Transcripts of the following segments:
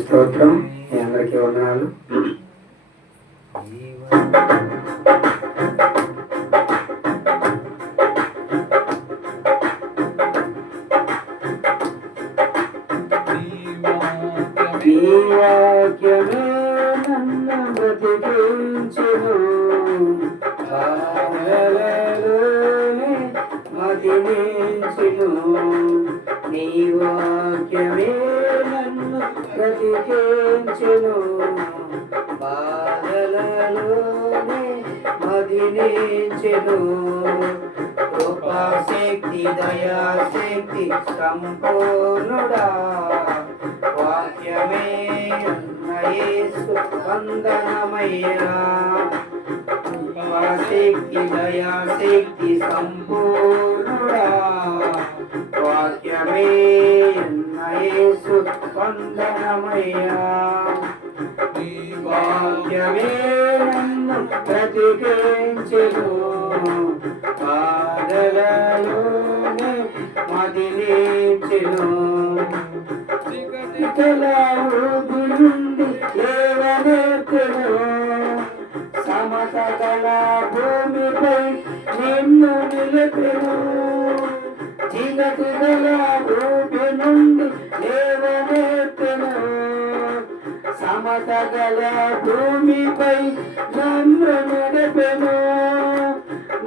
స్తోత్రం. మీ అందరికీ వందనాలు. ఈ వాక్యమే నన్ను బ్రతికించెను, బాధలలోనే మదిలించెను. నీ వాక్యమే నన్ను బ్రతికించెను, బాధలలోనే మదిలించెను. కృపాశక్తి దయాశక్తి సంపూర్ణుడా, వాక్యమే యేసు వందనమయ్యా. కృపాశక్తి దయాశక్తి సంపూర్ణుడా, వాక్యమే యేసు వందనమయ్యా. వాక్యమే నన్ను బ్రతికించెను, బాధలలోనే మదిలించెను. ఊబి నుండి లేవనెత్తెను, సమతల భూమిపై నిన్ను నిలిపెను. చిగటిగల ఊబి నుండి లేవనెత్తెను, సమతగల భూమిపై నన్ను నిలిపెను.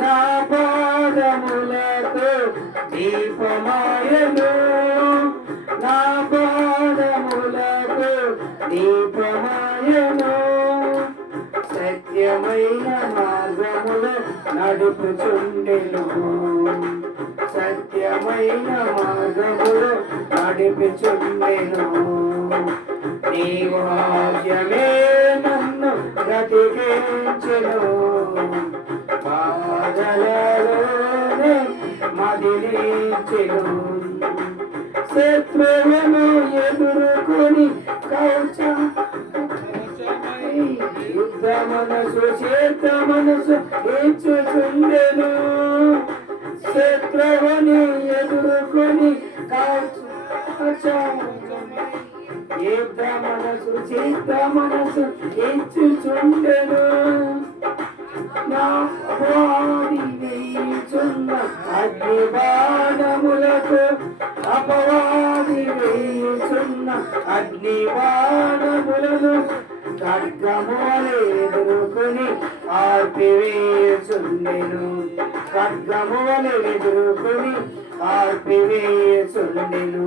నా పాదములకు దీపమాయను, నా పాదములకు దీపమాయను. సత్యమైన మార్గములు నడుపుచుండెను, సత్యమైన మార్గములు నడుపుచుండెను. నీ వాక్యమే నన్ను బ్రతికించెను, బాధలలోనే మదిలించెను. శత్రువును ఎదుర్కొని యుద్ధ మనసు చేత మనసు ఇచ్చుచుండెను. శత్రువుని ఎదుర్కొని యుద్ధ మనసు చేత మనసు ఇచ్చుచుండెను. నా అపవాది వేయుచున్న అగ్ని బాణములకు, అపవాది వేయుచున్న అగ్ని బాణములను ఖడ్గములు ఎదుర్కొని ఆర్పివేయుచుండెను, ఖడ్గములు ఎదుర్కొని ఆర్పివేయుచుండెను.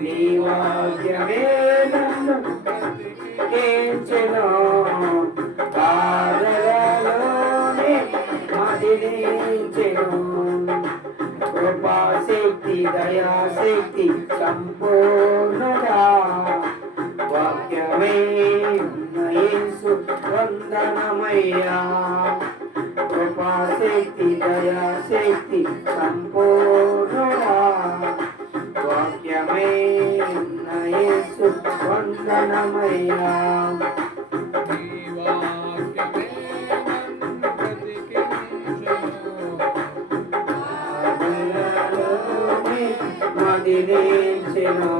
నీ వాక్యమే నన్ను బ్రతికించెను, బాధలలోనే మదిలించెను. కృపాశక్తి దయాశక్తి సంపూర్ణుడా, వాక్యమే యేసు వందనమయ్యా. కృపాశక్తి దయాశక్తి సంపూర్ణుడా, వాక్యమే యేసు వందనమయ్యా. మదిలించెను.